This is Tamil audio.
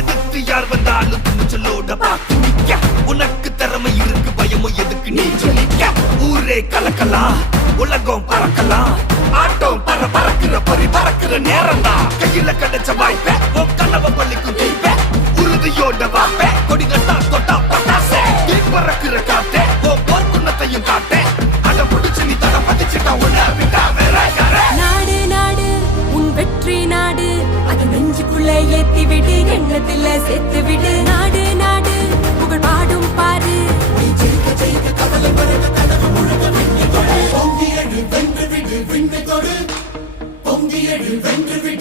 எதிர்த்து யார் வந்தாலும் துணிச்சலோட பார்த்து நிக்க. உனக்கு திறமை இருக்கு, பயமும் எதுக்கு நீ சொல்லிக்க. ஊரே கலக்கலாம், உலகம் பறக்கலாம், ஆட்டம் பறக்கிற பறக்கிற நேரம் தான். கையில கிடைச்ச வாய்ப்ப உன் கனவை பள்ளிக்கும் தீப்ப. உறுதியோட வாப்ப கொடிகட்டா தொட்டா பட்டாசே. நீ பறக்கிற காத்தே உன் போர்க்குணத்தையும் காட்டே. அத பிடிச்சு நீ தட பதிச்சுட்டா உன்னை விட்டா வேற யார. நாடு நாடு உன் வெற்றி நாடு, அது நெஞ்சுக்குள்ள ஏத்தி விடு, எண்ணத்துல சேர்த்து விடு. நாடு நாடு புகழ் பாடும் பாரு, நீ ஜெயிக்க ஜெயிக்க கவலை மறக்க கனவு முழுக்க வெற்றி கொடு. பொங்கி எழு வென்று விடு விண்ணை தொடு, பொங்கி எழு வென்று விடு.